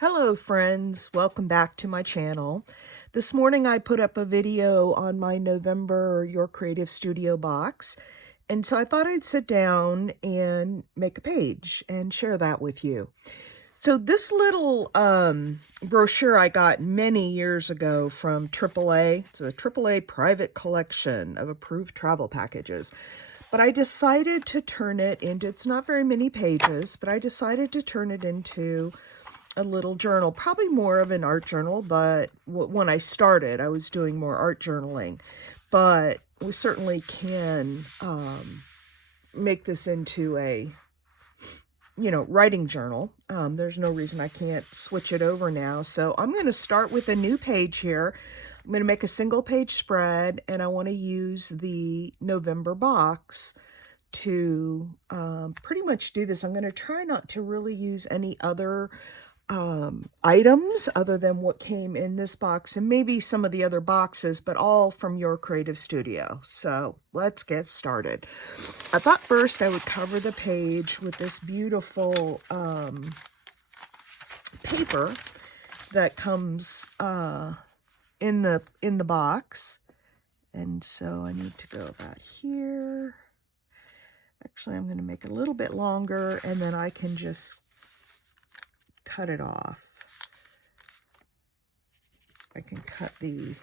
Hello friends, welcome back to my channel. This morning I put up a video on my November Your Creative Studio box, and so I thought I'd sit down and make a page and share that with you. So this little brochure I got many years ago from AAA. It's a AAA private collection of approved travel packages. But I decided to turn it into, it's not very many pages, but I decided to turn it into a little journal, probably more of an art journal, but when I started, I was doing more art journaling. But we certainly can make this into a, writing journal. There's no reason I can't switch it over now. So I'm going to start with a new page here. I'm going to make a single page spread, and I want to use the November box to pretty much do this. I'm going to try not to really use any other items other than what came in this box and maybe some of the other boxes, but all from Your Creative Studio. So let's get started. I thought first I would cover the page with this beautiful paper that comes in the box. And so I need to go about here. Actually, I'm going to make it a little bit longer, and then I can just cut it off. I can cut the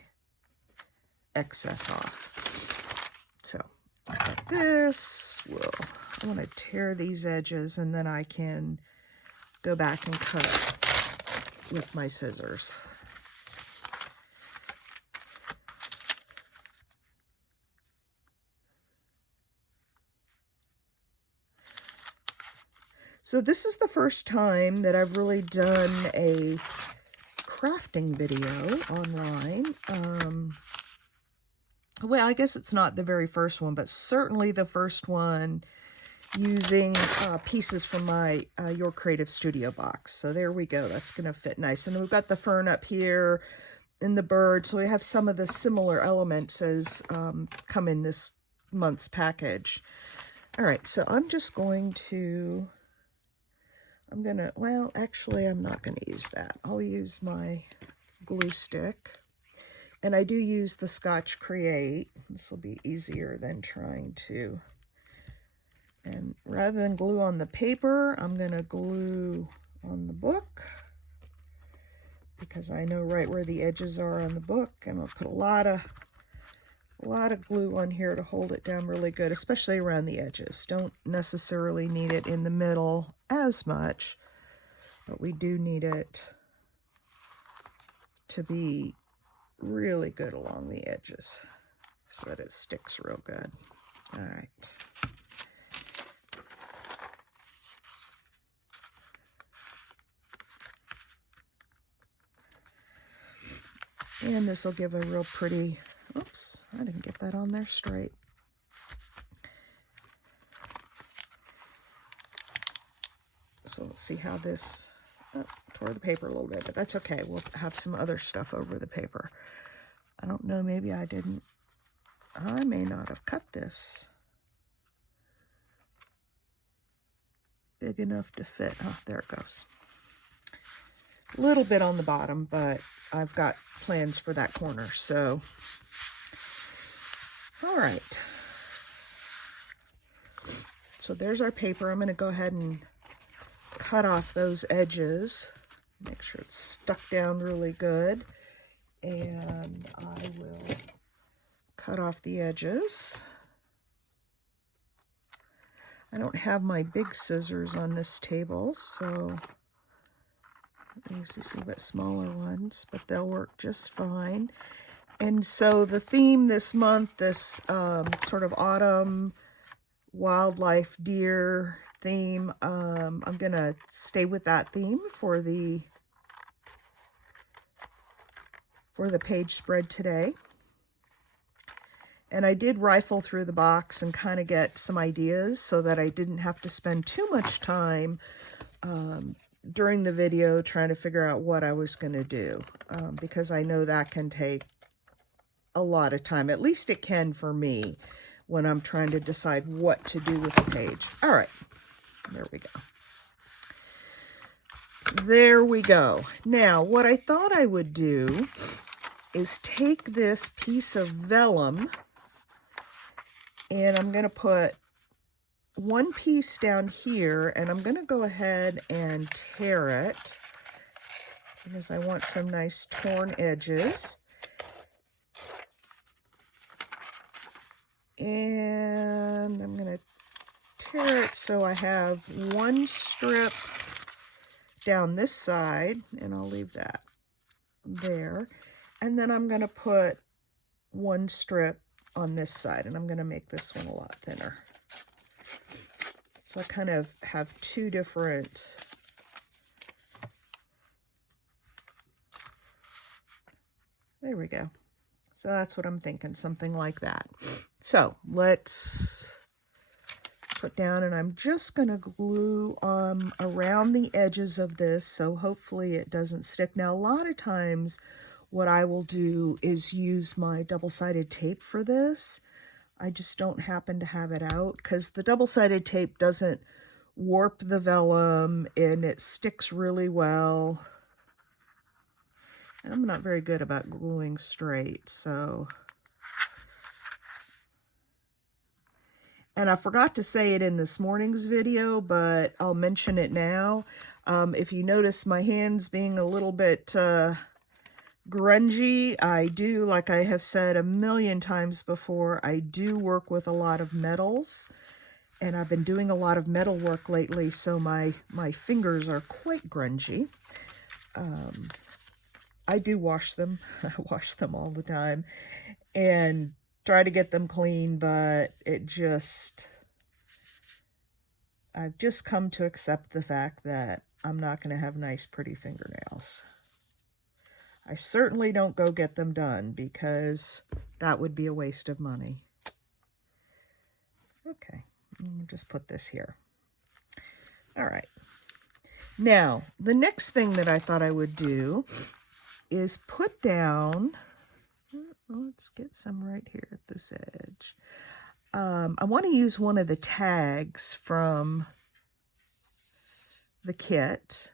excess off. So like this. I want to tear these edges, and then I can go back and cut it with my scissors. So this is the first time that I've really done a crafting video online. Well, I guess it's not the very first one, but certainly the first one using pieces from my Your Creative Studio box. So there we go. That's going to fit nice. And then we've got the fern up here and the bird. So we have some of the similar elements as come in this month's package. All right, so I'm just going to... well, actually, I'm not going to use that. I'll use my glue stick. And I do use the Scotch Create. This will be easier than trying to. And rather than glue on the paper, I'm going to glue on the book, because I know right where the edges are on the book. And I'll put a lot of glue on here to hold it down really good, especially around the edges. Don't necessarily need it in the middle as much, but we do need it to be really good along the edges so that it sticks real good. All right. And this will give a real pretty, oops, I didn't get that on there straight. So let's see how this, tore the paper a little bit, but that's okay. We'll have some other stuff over the paper. I don't know, maybe I may not have cut this big enough to fit. Oh, there it goes. A little bit on the bottom, but I've got plans for that corner, so. All right. So there's our paper. I'm going to go ahead and cut off those edges. Make sure it's stuck down really good. And I will cut off the edges. I don't have my big scissors on this table, so I use these a little bit smaller ones, but they'll work just fine. And so the theme this month, this sort of autumn wildlife deer theme, I'm going to stay with that theme for the page spread today. And I did rifle through the box and kind of get some ideas so that I didn't have to spend too much time during the video trying to figure out what I was going to do, because I know that can take a lot of time. At least it can for me when I'm trying to decide what to do with the page. All right, there we go. There we go. Now, what I thought I would do is take this piece of vellum, and I'm going to put one piece down here, and I'm going to go ahead and tear it because I want some nice torn edges. And I'm going to tear it so I have one strip down this side, and I'll leave that there. And then I'm going to put one strip on this side, and I'm going to make this one a lot thinner. So I kind of have two different there we go. So that's what I'm thinking, something like that. So let's put down, and I'm just going to glue around the edges of this, so hopefully it doesn't stick. Now, a lot of times what I will do is use my double-sided tape for this. I just don't happen to have it out because the double-sided tape doesn't warp the vellum and it sticks really well. And I'm not very good about gluing straight, so. And I forgot to say it in this morning's video, but I'll mention it now. If you notice my hands being a little bit grungy, I do, like I have said a million times before, I do work with a lot of metals. And I've been doing a lot of metal work lately, so my fingers are quite grungy. I do wash them. I wash them all the time and try to get them clean, but I've just come to accept the fact that I'm not going to have nice, pretty fingernails. I certainly don't go get them done because that would be a waste of money. Okay, I'll just put this here. All right. Now, the next thing that I thought I would do is put down, let's get some right here at this edge. I want to use one of the tags from the kit,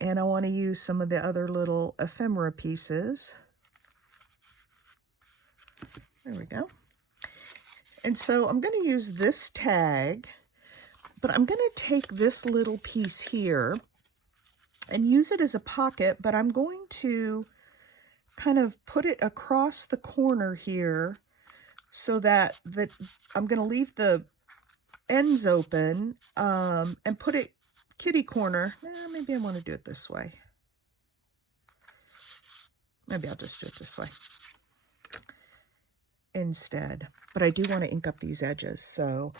and I want to use some of the other little ephemera pieces. There we go. And so I'm going to use this tag, but I'm going to take this little piece here and use it as a pocket, but I'm going to kind of put it across the corner here so that I'm going to leave the ends open and put it kitty corner. Maybe I want to do it this way. Maybe I'll just do it this way instead. But I do want to ink up these edges, so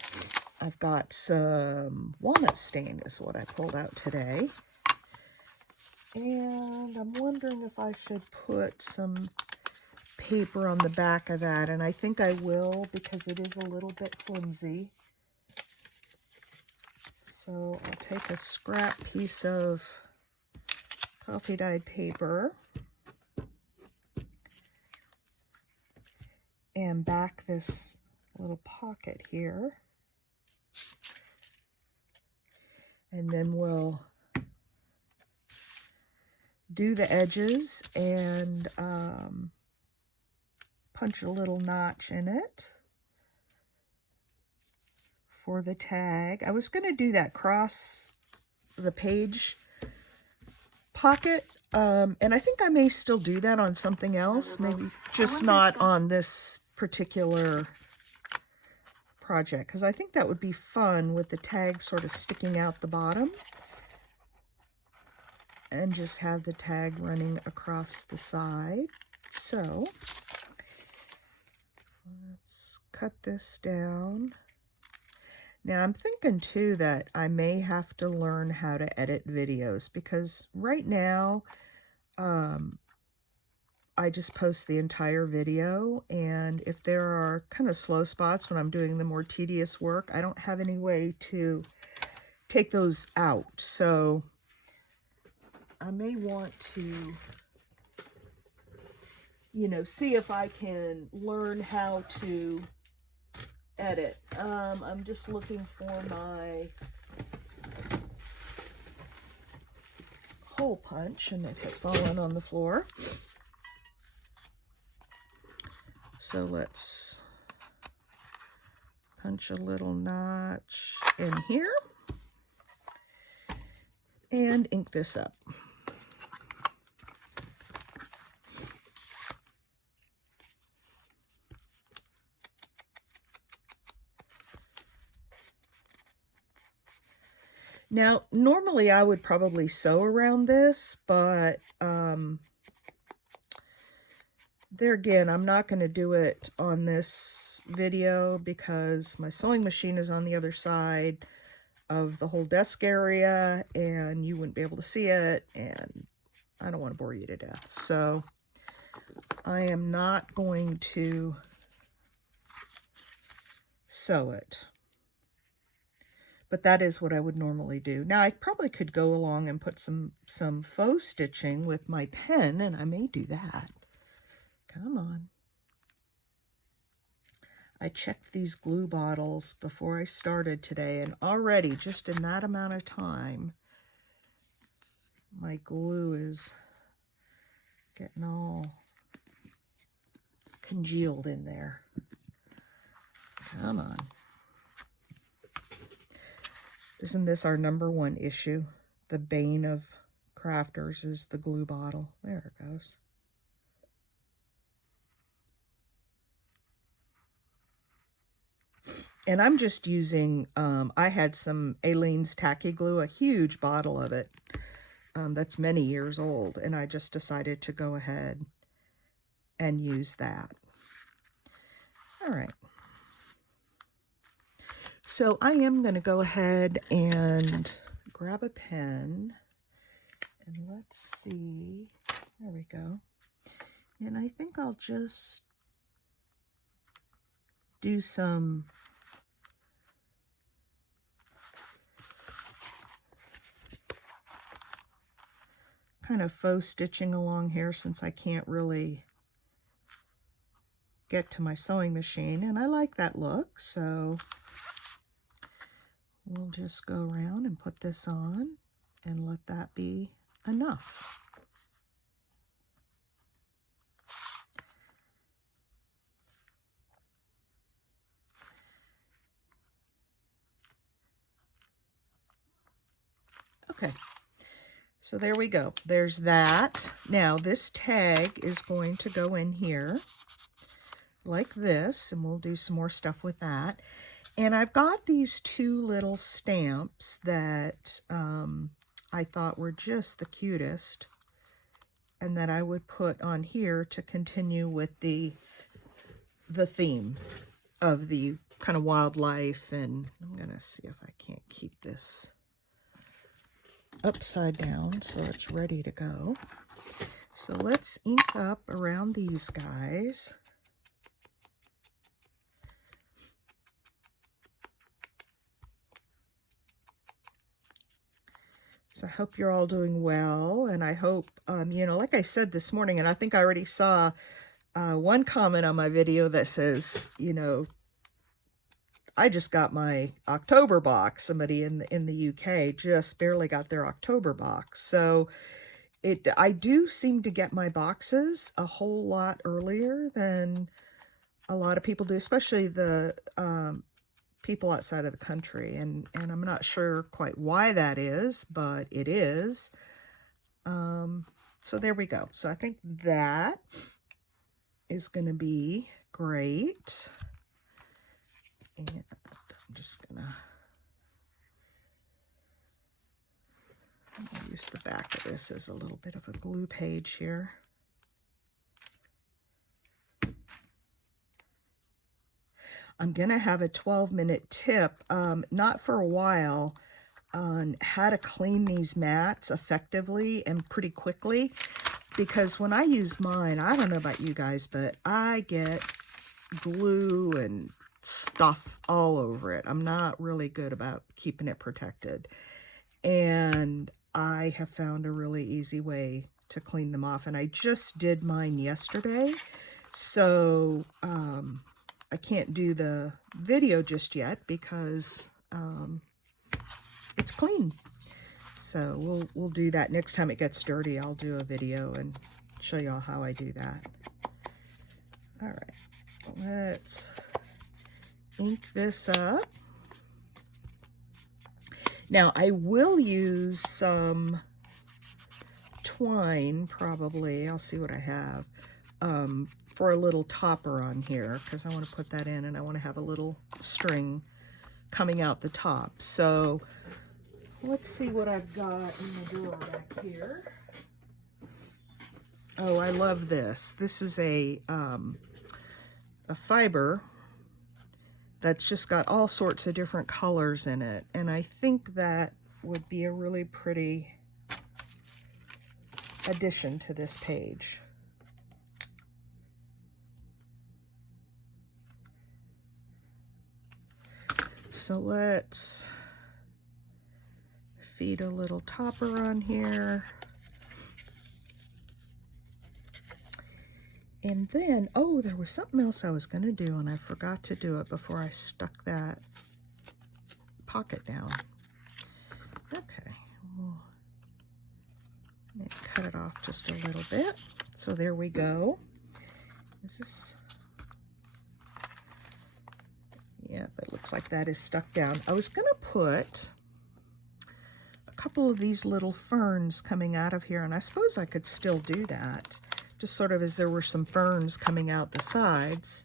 I've got some walnut stain is what I pulled out today. And I'm wondering if I should put some paper on the back of that, and I think I will because it is a little bit flimsy. So I'll take a scrap piece of coffee dyed paper and back this little pocket here. And then we'll do the edges and punch a little notch in it for the tag. I was going to do that cross the page pocket, and I think I may still do that on something else, maybe just not on this particular project, because I think that would be fun with the tag sort of sticking out the bottom. And just have the tag running across the side. So let's cut this down. Now I'm thinking too that I may have to learn how to edit videos, because right now I just post the entire video, and if there are kind of slow spots when I'm doing the more tedious work, I don't have any way to take those out. So I may want to, see if I can learn how to edit. I'm just looking for hole punch and it had fallen on the floor. So let's punch a little notch in here and ink this up. Now, normally I would probably sew around this, but there again, I'm not going to do it on this video because my sewing machine is on the other side of the whole desk area and you wouldn't be able to see it, and I don't want to bore you to death. So I am not going to sew it. But that is what I would normally do. Now, I probably could go along and put some faux stitching with my pen, and I may do that. Come on. I checked these glue bottles before I started today, and already, just in that amount of time, my glue is getting all congealed in there. Come on. Isn't this our #1 issue? The bane of crafters is the glue bottle. There it goes. And I'm just using, I had some Aleene's Tacky Glue, a huge bottle of it. That's many years old. And I just decided to go ahead and use that. All right. So I am going to go ahead and grab a pen, and let's see, there we go. And I think I'll just do some kind of faux stitching along here since I can't really get to my sewing machine, and I like that look, so we'll just go around and put this on and let that be enough. Okay, so there we go. There's that. Now this tag is going to go in here like this, and we'll do some more stuff with that. And I've got these 2 little stamps that I thought were just the cutest, and that I would put on here to continue with the theme of the kind of wildlife. And I'm going to see if I can't keep this upside down so it's ready to go. So let's ink up around these guys. So I hope you're all doing well, and I hope, you know, like I said this morning, and I think I already saw one comment on my video that says, you know, I just got my October box. Somebody in the UK just barely got their October box. So I do seem to get my boxes a whole lot earlier than a lot of people do, especially the people outside of the country, and I'm not sure quite why that is, but it is. So there we go. So I think that is going to be great. And I'm just gonna use the back of this as a little bit of a glue page here. I'm going to have a 12-minute tip, not for a while, on how to clean these mats effectively and pretty quickly. Because when I use mine, I don't know about you guys, but I get glue and stuff all over it. I'm not really good about keeping it protected. And I have found a really easy way to clean them off. And I just did mine yesterday. So, I can't do the video just yet because it's clean. So we'll do that next time it gets dirty. I'll do a video and show y'all how I do that. All right, let's ink this up. Now I will use some twine, probably. I'll see what I have, for a little topper on here, because I want to put that in and I want to have a little string coming out the top. So let's see what I've got in the drawer back here. Oh, I love this. This is a fiber that's just got all sorts of different colors in it, and I think that would be a really pretty addition to this page. So let's feed a little topper on here. And then, oh, there was something else I was going to do, and I forgot to do it before I stuck that pocket down. Okay, we'll cut it off just a little bit. So there we go. Is this... Yep, it looks like that is stuck down. I was going to put a couple of these little ferns coming out of here, and I suppose I could still do that, just sort of as there were some ferns coming out the sides.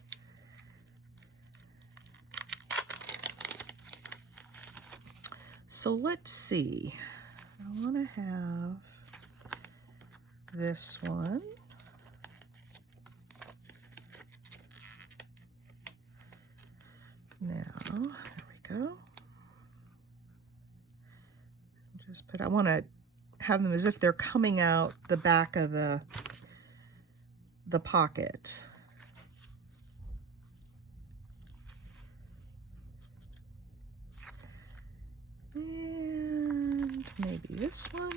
So let's see. I want to have this one. Now, there we go. Just put, I want to have them as if they're coming out the back of the pocket. And maybe this one.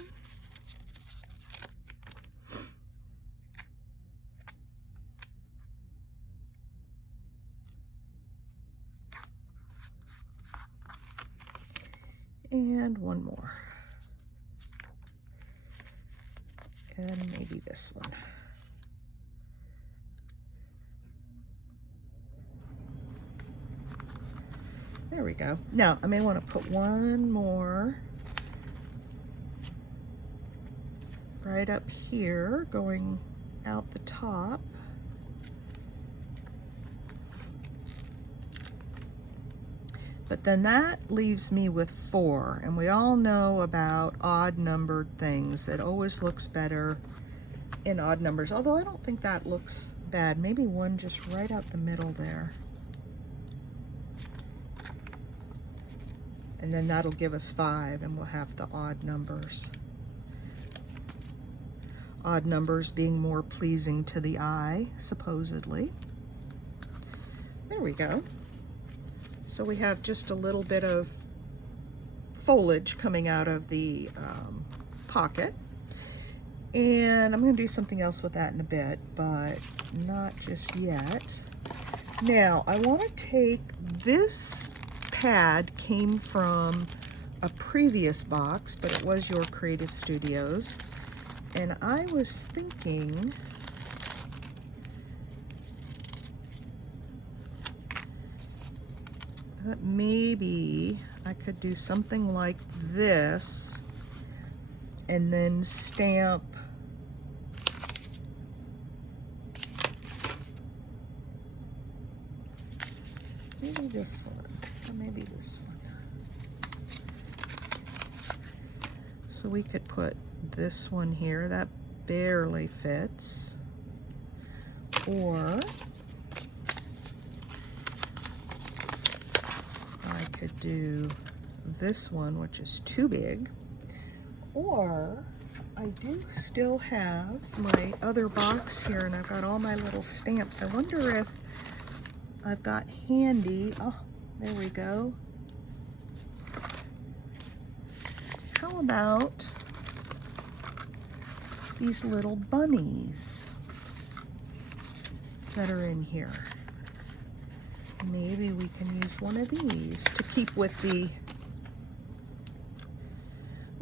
And one more. And maybe this one. There we go. Now, I may want to put one more right up here, going out the top. But then that leaves me with 4, and we all know about odd numbered things. It always looks better in odd numbers, although I don't think that looks bad. Maybe one just right out the middle there. And then that'll give us 5, and we'll have the odd numbers. Odd numbers being more pleasing to the eye, supposedly. There we go. So we have just a little bit of foliage coming out of the pocket. And I'm going to do something else with that in a bit, but not just yet. Now, I want to take this pad, came from a previous box, but it was Your Creative Studios. And I was thinking that maybe I could do something like this and then stamp maybe this one, or maybe this one. So we could put this one here, that barely fits, or I could do this one, which is too big, or I do still have my other box here, and I've got all my little stamps. I wonder if I've got handy, oh, there we go. How about these little bunnies that are in here? Maybe we can use one of these to keep with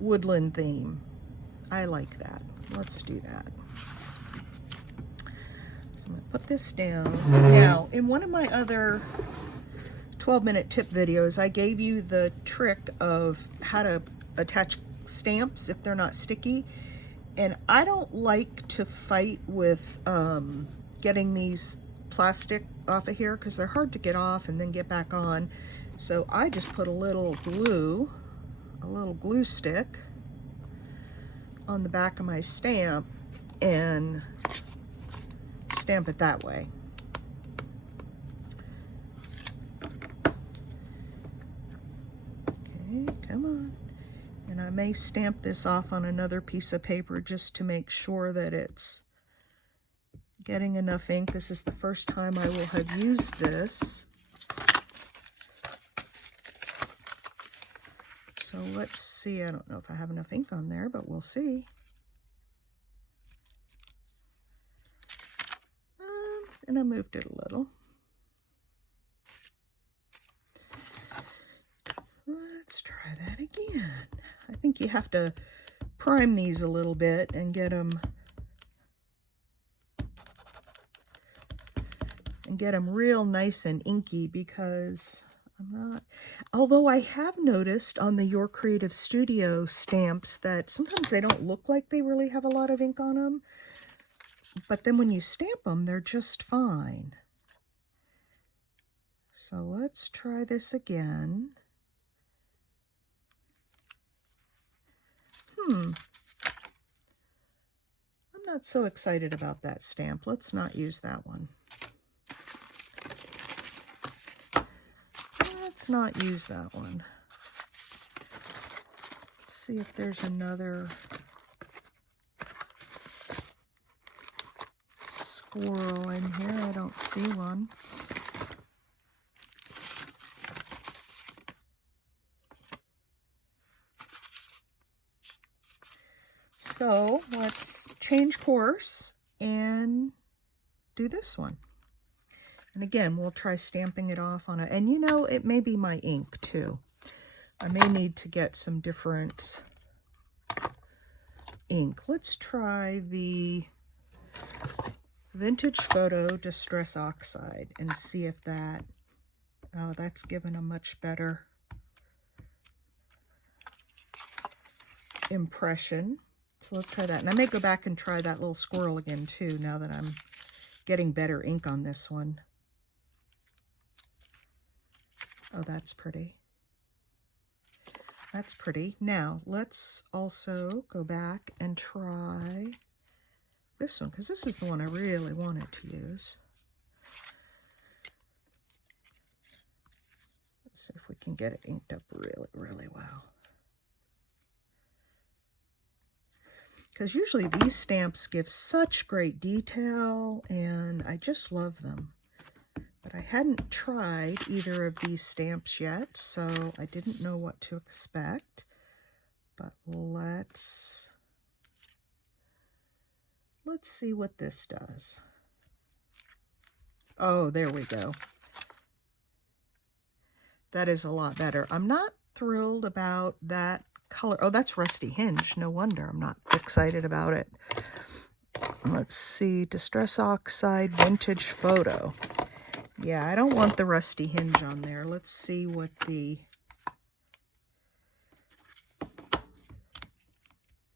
woodland theme. I like that. Let's do that. So I'm going to put this down. Now, in one of my other 12-minute tip videos, I gave you the trick of how to attach stamps if they're not sticky. And I don't like to fight with getting these plastic off of here because they're hard to get off and then get back on. So I just put a little glue stick on the back of my stamp and stamp it that way. Okay, come on. And I may stamp this off on another piece of paper just to make sure that it's getting enough ink. This is the first time I will have used this. So let's see. I don't know if I have enough ink on there, but we'll see. And I moved it a little. Let's try that again. I think you have to prime these a little bit and get them real nice and inky, because I'm not, although I have noticed on the Your Creative Studio stamps that sometimes they don't look like they really have a lot of ink on them, but then when you stamp them, they're just fine. So let's try this again. I'm not so excited about that stamp. Let's not use that one. Let's not use that one. Let's see if there's another squirrel in here. I don't see one. So let's change course and do this one. And again, we'll try stamping it off on it. And you know, it may be my ink too. I may need to get some different ink. Let's try the Vintage Photo Distress Oxide and see if that, oh, that's given a much better impression. So let's try that. And I may go back and try that little squirrel again too, now that I'm getting better ink on this one. Oh, that's pretty. That's pretty. Now, let's also go back and try this one, because this is the one I really wanted to use. Let's see if we can get it inked up really, really well. Because usually these stamps give such great detail, and I just love them. But I hadn't tried either of these stamps yet, so I didn't know what to expect. But let's see what this does. Oh, there we go. That is a lot better. I'm not thrilled about that color. Oh, that's Rusty Hinge. No wonder I'm not excited about it. Let's see. Distress Oxide Vintage Photo. Yeah, I don't want the Rusty Hinge on there. Let's see what the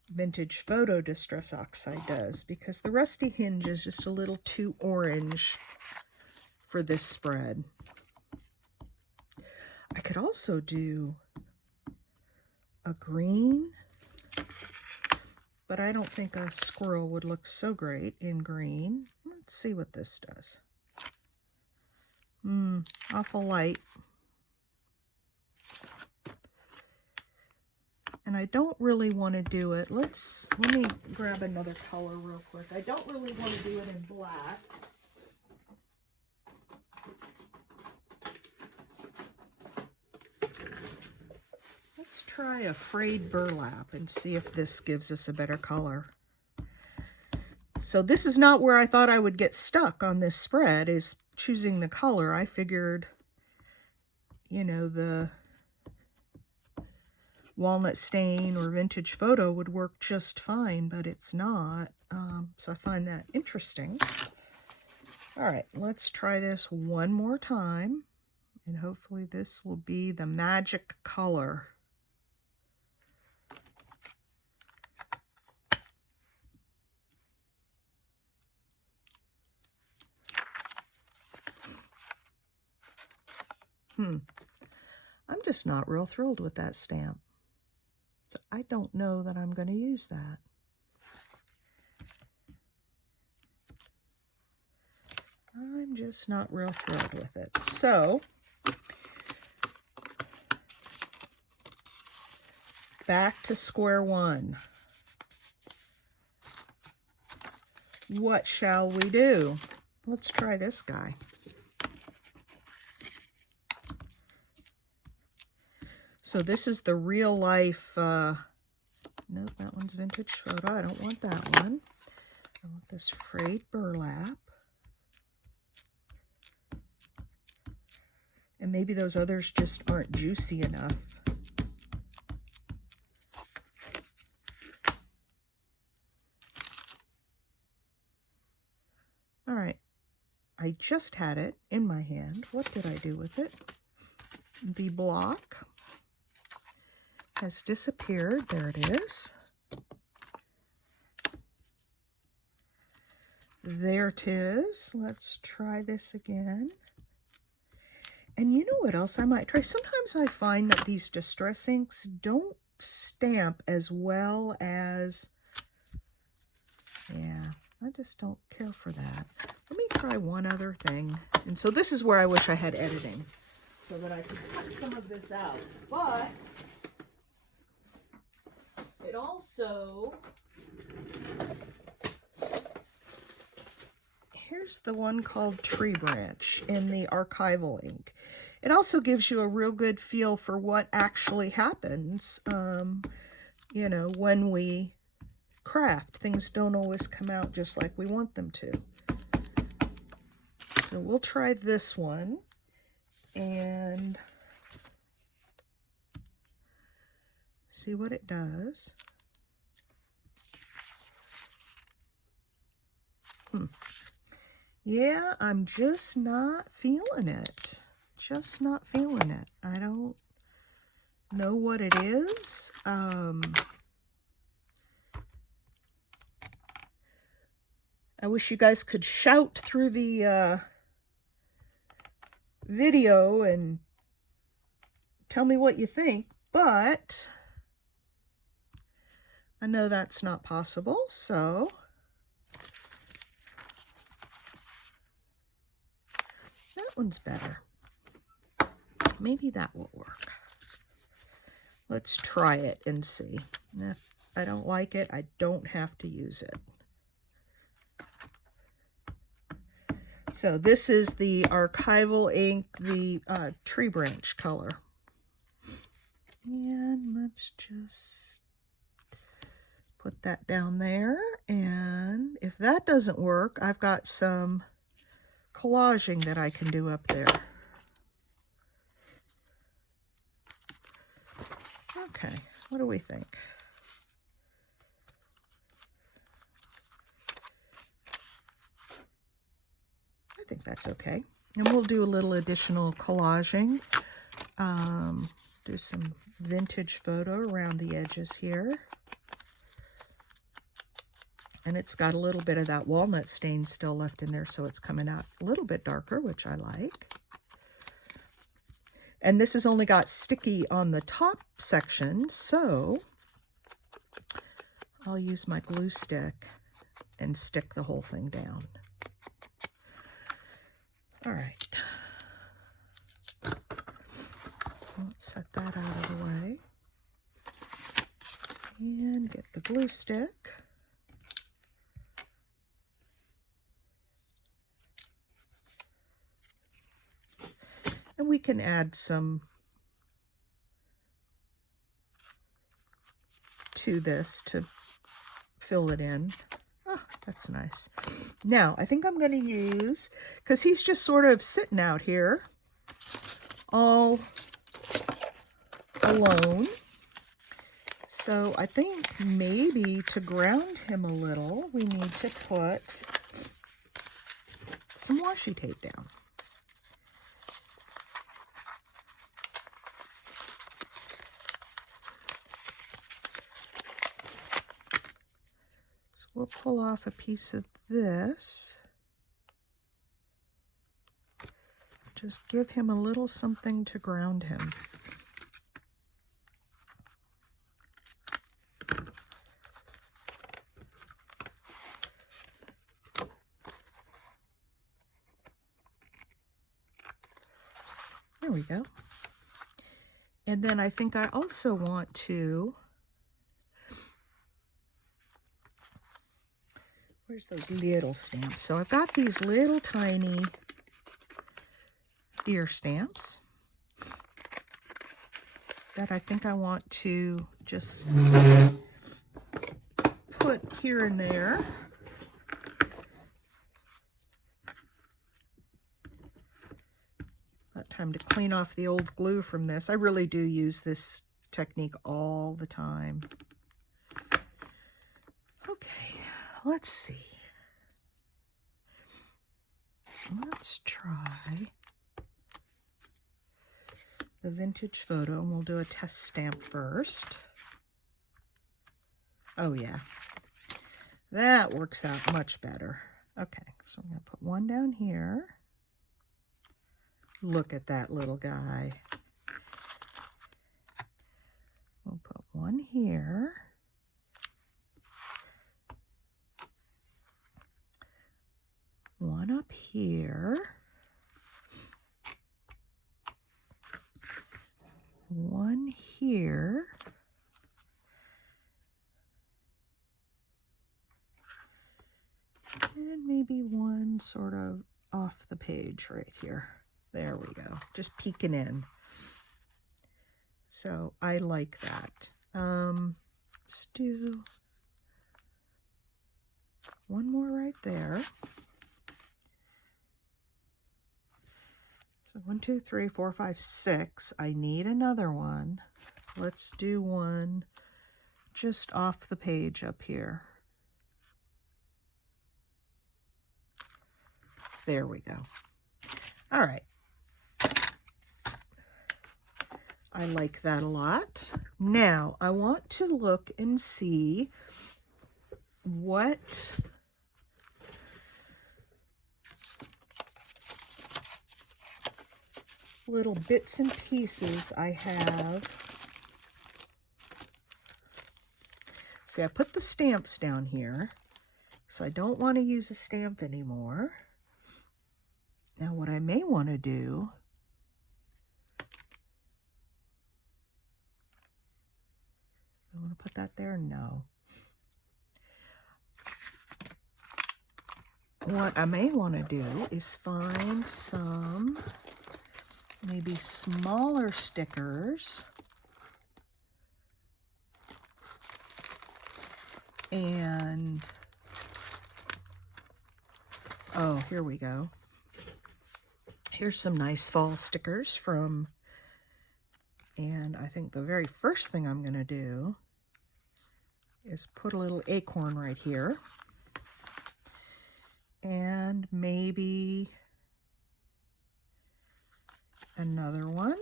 Vintage Photo Distress Oxide does, because the Rusty Hinge is just a little too orange for this spread. I could also do a green, but I don't think a squirrel would look so great in green. Let's see what this does. Awful light. And I don't really want to do it. Let me grab another color real quick. I don't really want to do it in black. Let's try a frayed burlap and see if this gives us a better color. So this is not where I thought I would get stuck on this spread, is choosing the color. I figured, you know, the walnut stain or vintage photo would work just fine, but it's not. So I find that interesting. All right, let's try this one more time, and hopefully this will be the magic color. I'm just not real thrilled with that stamp. So I don't know that I'm going to use that. I'm just not real thrilled with it. So, back to square one. What shall we do? Let's try this guy. So this is the real life, nope, that one's vintage photo. I don't want that one. I want this frayed burlap. And maybe those others just aren't juicy enough. All right, I just had it in my hand. What did I do with it? The block has disappeared. There it is. There it is. Let's try this again. And you know what else I might try? Sometimes I find that these distress inks don't stamp as well as, yeah, I just don't care for that. Let me try one other thing. And so this is where I wish I had editing so that I could cut some of this out. But it also, here's the one called Tree Branch in the archival ink. It also gives you a real good feel for what actually happens, you know, when we craft. Things don't always come out just like we want them to. So we'll try this one and see what it does. Yeah, I'm just not feeling it. Just not feeling it. I don't know what it is. I wish you guys could shout through the video and tell me what you think, but I know that's not possible, so that one's better. Maybe that will work. Let's try it and see. And if I don't like it, I don't have to use it. So this is the archival ink, the Tree Branch color. And let's just put that down there. And if that doesn't work, I've got some collaging that I can do up there. Okay, what do we think? I think that's okay. And we'll do a little additional collaging. Do some vintage photo around the edges here. And it's got a little bit of that walnut stain still left in there, so it's coming out a little bit darker, which I like. And this has only got sticky on the top section, so I'll use my glue stick and stick the whole thing down. All right. Let's set that out of the way. And get the glue stick. And we can add some to this to fill it in. Oh, that's nice. Now, I think I'm going to use, because he's just sort of sitting out here all alone, So I think maybe to ground him a little, we need to put some washi tape down. So we'll pull off a piece of this. Just give him a little something to ground him. There we go. And then I think I also want to, where's those little stamps? So I've got these little tiny deer stamps that I think I want to just put here and there. Time to clean off the old glue from this. I really do use this technique all the time. Okay, let's see. Let's try the vintage photo, and we'll do a test stamp first. Oh yeah, that works out much better. Okay, so I'm going to put one down here. Look at that little guy. We'll put one here. One up here. One here. And maybe one sort of off the page right here. There we go, just peeking in. So I like that. Let's do one more right there. So 1, 2, 3, 4, 5, 6. I need another one. Let's do one just off the page up here. There we go. All right. I like that a lot. Now, I want to look and see what little bits and pieces I have. See, I put the stamps down here, so I don't want to use a stamp anymore. Now, what I may want to do, I want to put that there? No. What I may want to do is find some maybe smaller stickers and, oh, here we go. Here's some nice fall stickers from, and I think the very first thing I'm going to do is put a little acorn right here, and maybe another one.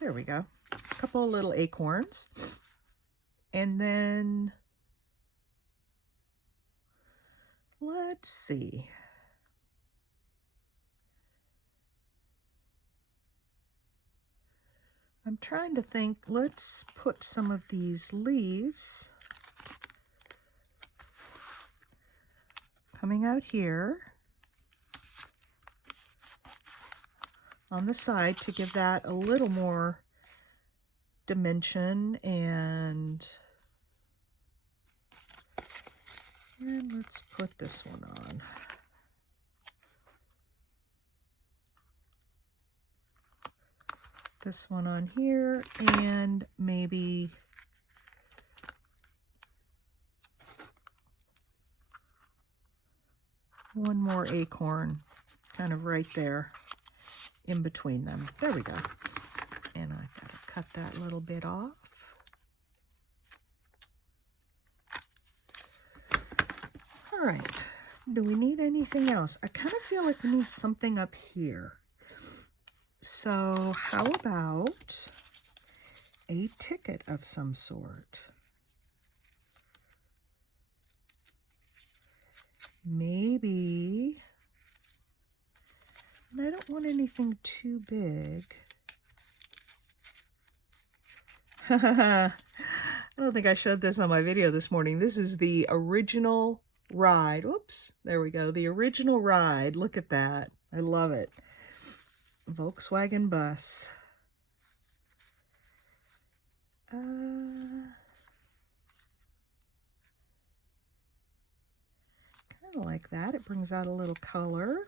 There we go. A couple of little acorns. And then, let's see. I'm trying to think, let's put some of these leaves coming out here on the side to give that a little more dimension, and let's put this one on. This one on here, and maybe one more acorn kind of right there in between them. There we go. And I gotta cut that little bit off. All right, do we need anything else? I kind of feel like we need something up here. So how about a ticket of some sort? Maybe, and I don't want anything too big. I don't think I showed this on my video this morning. This is the original ride. Whoops, there we go. The original ride. Look at that. I love it. Volkswagen bus. Kind of like that. It brings out a little color.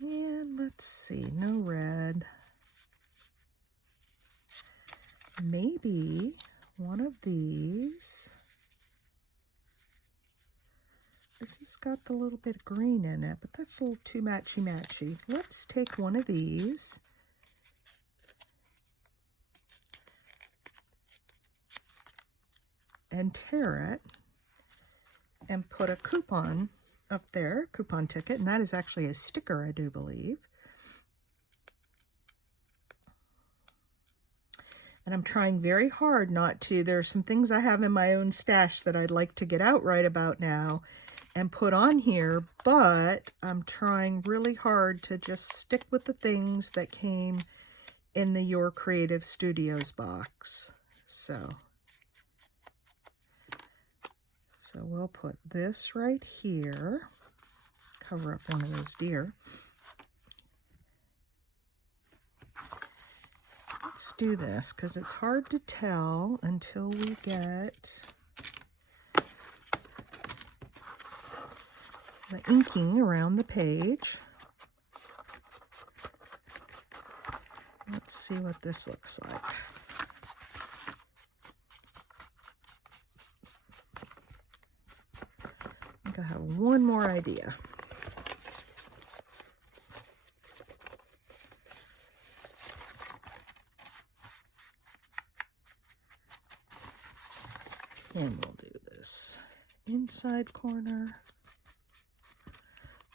And let's see, no red. Maybe one of these. This has got the little bit of green in it, but that's a little too matchy-matchy. Let's take one of these. And tear it and put a coupon up there, coupon ticket, and that is actually a sticker, I do believe. And I'm trying very hard not to. There are some things I have in my own stash that I'd like to get out right about now and put on here, but I'm trying really hard to just stick with the things that came in the Your Creative Studios box. So we'll put this right here, cover up one of those deer. Let's do this because it's hard to tell until we get the inking around the page. Let's see what this looks like. I have one more idea. And we'll do this inside corner.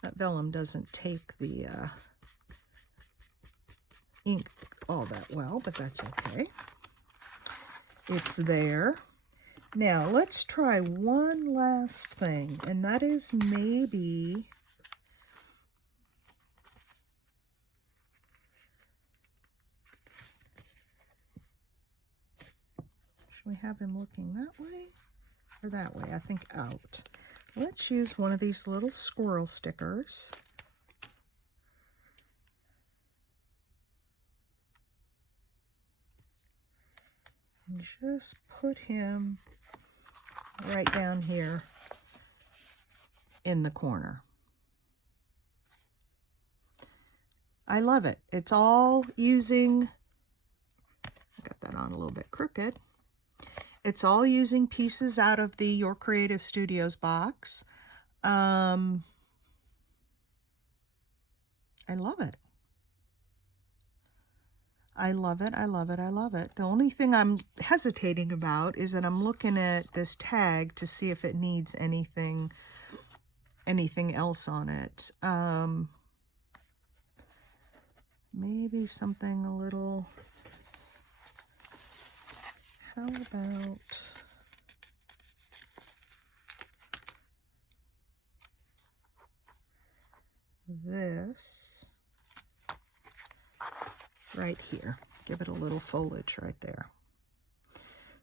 That vellum doesn't take the ink all that well, but that's okay. It's there. Now, let's try one last thing, and that is maybe should we have him looking that way or that way? I think out. Let's use one of these little squirrel stickers. And just put him right down here in the corner. I love it. It's all using, got that on a little bit crooked. It's all using pieces out of the Your Creative Studios box. I love it. I love it, I love it, I love it. The only thing I'm hesitating about is that I'm looking at this tag to see if it needs anything else on it. Maybe something a little, how about this right here? Give it a little foliage right there.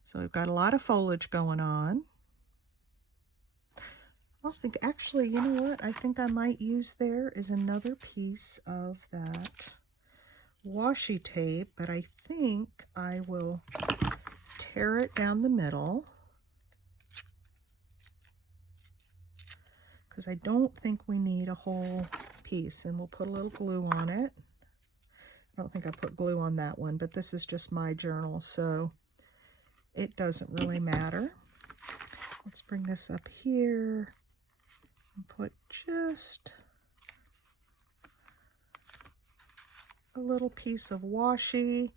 So we've got a lot of foliage going on. I think, actually, you know what I think I might use there is another piece of that washi tape, but I think I will tear it down the middle because I don't think we need a whole piece, and we'll put a little glue on it. I don't think I put glue on that one, but this is just my journal, so it doesn't really matter. Let's bring this up here. And put just a little piece of washi.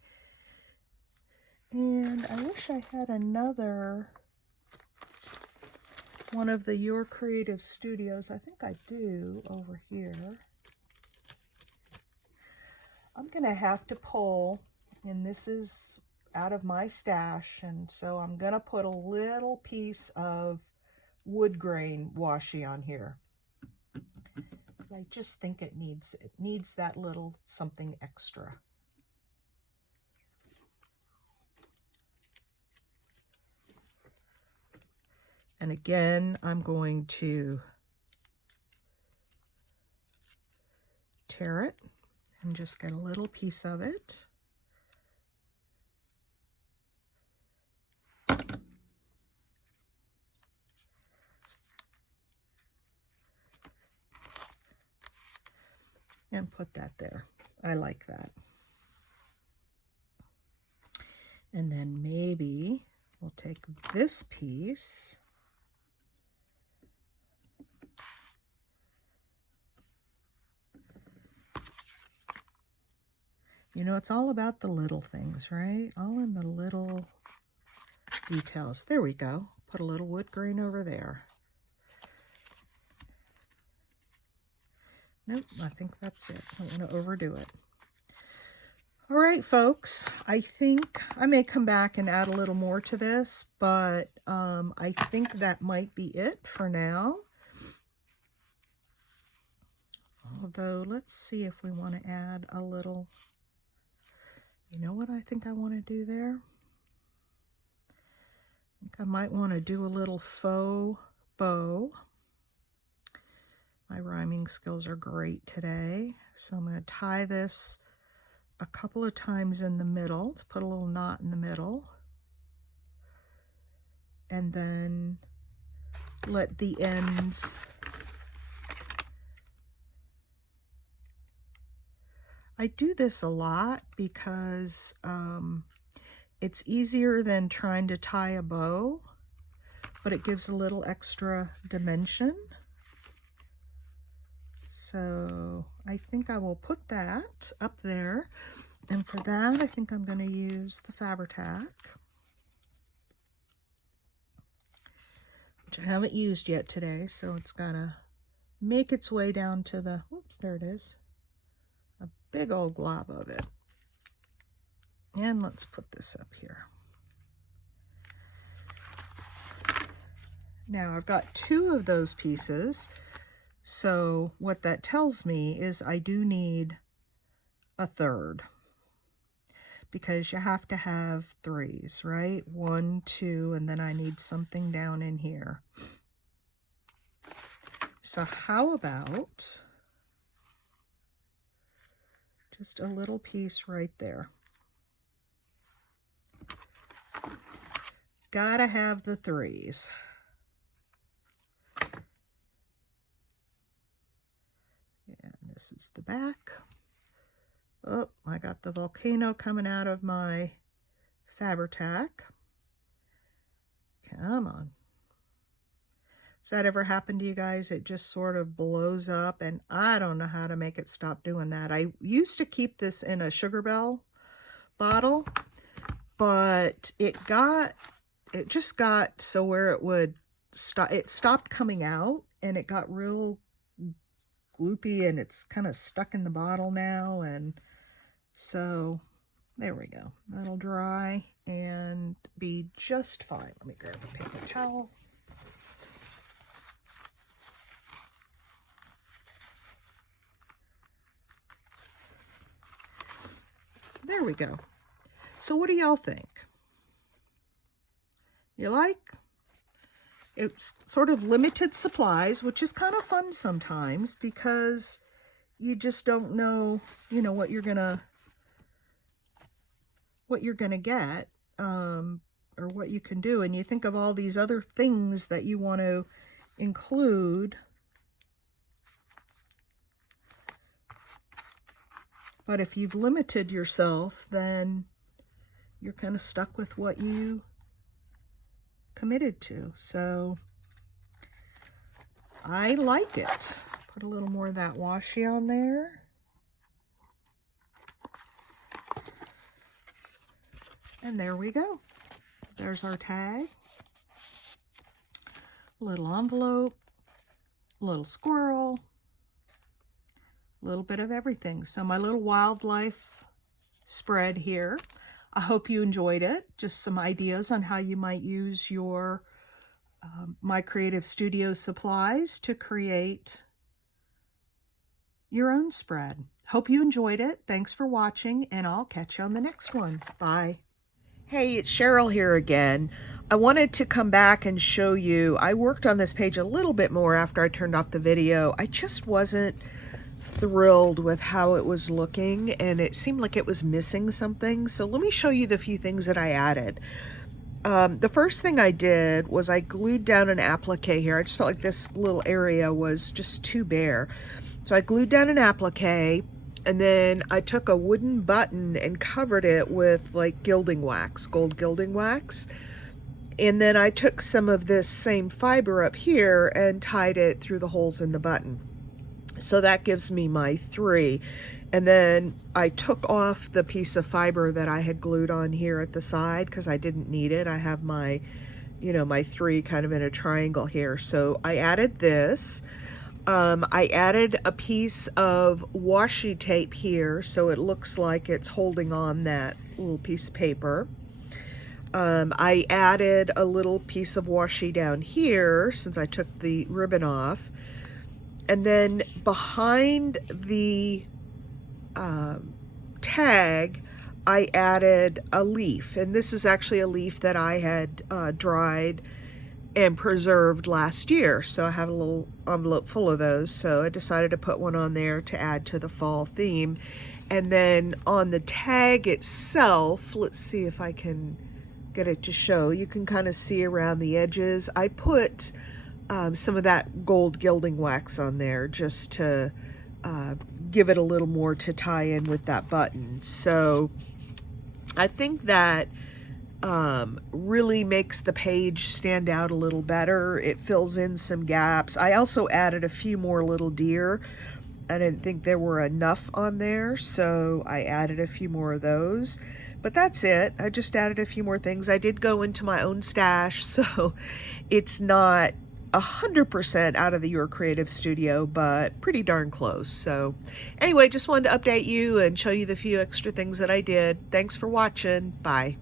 And I wish I had another one of the Your Creative Studios. I think I do over here. I'm going to have to pull, and this is out of my stash, and so I'm going to put a little piece of wood grain washi on here. I just think it needs that little something extra. And again, I'm going to tear it and just get a little piece of it. And put that there. I like that. And then maybe we'll take this piece . You know, it's all about the little things, right? All in the little details. There we go. Put a little wood grain over there. Nope, I think that's it. I don't want to overdo it. All right, folks. I think I may come back and add a little more to this, but I think that might be it for now. Although, let's see if we want to add a little... You know what I think I want to do there? I think I might want to do a little faux bow. My rhyming skills are great today. So I'm going to tie this a couple of times in the middle to put a little knot in the middle. And then let the ends... I do this a lot because it's easier than trying to tie a bow, but it gives a little extra dimension. So I think I will put that up there. And for that, I think I'm going to use the Fabri-Tac, which I haven't used yet today. So it's got to make its way down to the, whoops, there it is. A big old glob of it. And let's put this up here. Now I've got 2 of those pieces. So what that tells me is I do need a third, because you have to have 3s, right? 1, 2, and then I need something down in here. So how about just a little piece right there? Gotta have the 3s. And this is the back. Oh, I got the volcano coming out of my Fabri-Tac. Come on. Has that ever happened to you guys? It just sort of blows up, and I don't know how to make it stop doing that. I used to keep this in a Sugar Bell bottle, but it just got so where it would stop, it stopped coming out, and it got real gloopy, and it's kind of stuck in the bottle now. And so there we go. That'll dry and be just fine. Let me grab a paper towel. There we go. So what do y'all think? You like? It's sort of limited supplies, which is kind of fun sometimes because you just don't know, you know, what you're gonna get, or what you can do. And you think of all these other things that you want to include. But if you've limited yourself, then you're kind of stuck with what you committed to. So I like it. Put a little more of that washi on there. And there we go. There's our tag. Little envelope, little squirrel, a little bit of everything. So my little wildlife spread here. I hope you enjoyed it. Just some ideas on how you might use your My Creative Studio supplies to create your own spread. Hope you enjoyed it. Thanks for watching, and I'll catch you on the next one. Bye. Hey, it's Cheryl here again. I wanted to come back and show you, I worked on this page a little bit more after I turned off the video. I just wasn't thrilled with how it was looking, and it seemed like it was missing something. So let me show you the few things that I added. The first thing I did was I glued down an applique here. I just felt like this little area was just too bare. So I glued down an applique, and then I took a wooden button and covered it with like gilding wax, gold gilding wax. And then I took some of this same fiber up here and tied it through the holes in the button. So that gives me my 3. And then I took off the piece of fiber that I had glued on here at the side because I didn't need it. I have my, my 3 kind of in a triangle here. So I added this. I added a piece of washi tape here so it looks like it's holding on that little piece of paper. I added a little piece of washi down here since I took the ribbon off. And then behind the tag, I added a leaf. And this is actually a leaf that I had dried and preserved last year. So I have a little envelope full of those. So I decided to put one on there to add to the fall theme. And then on the tag itself, let's see if I can get it to show. You can kind of see around the edges. I put some of that gold gilding wax on there just to give it a little more to tie in with that button. So I think that really makes the page stand out a little better. It fills in some gaps. I also added a few more little deer. I didn't think there were enough on there, so I added a few more of those. But that's it. I just added a few more things. I did go into my own stash, so it's not 100% out of the Your Creative Studio, but pretty darn close. So anyway, just wanted to update you and show you the few extra things that I did. Thanks for watching. Bye.